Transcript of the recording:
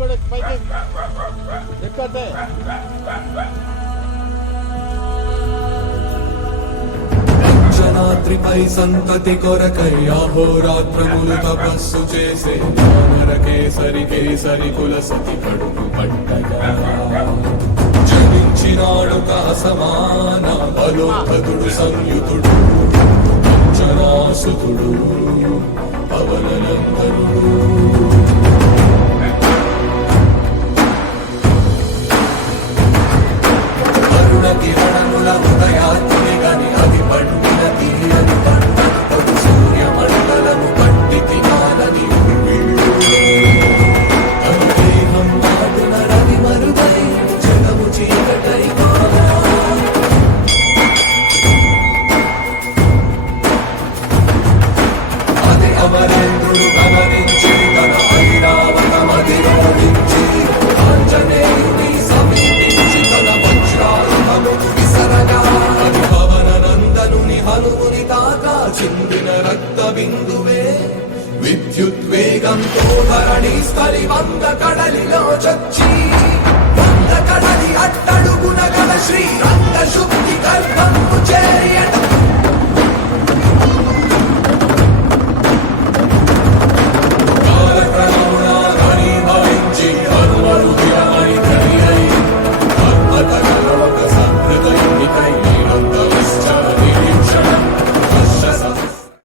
కూడా పైకి ఎక్కతే రాత్రిపై సంతతి కొరకై అహోరాత్రములు తపస్సు చేసే వానర కేసరి కేసరి కుల సతి కడుపు పట్టగా జనించినాడు సమాన బలోద్ధతుడు సంయుతుడు పంచరాసుతుడు పవననందనుడు. చిందిన రక్త బిందువే విద్యుద్వేగంతో ధరణి స్థలి వంద కడలిలో చచ్చి.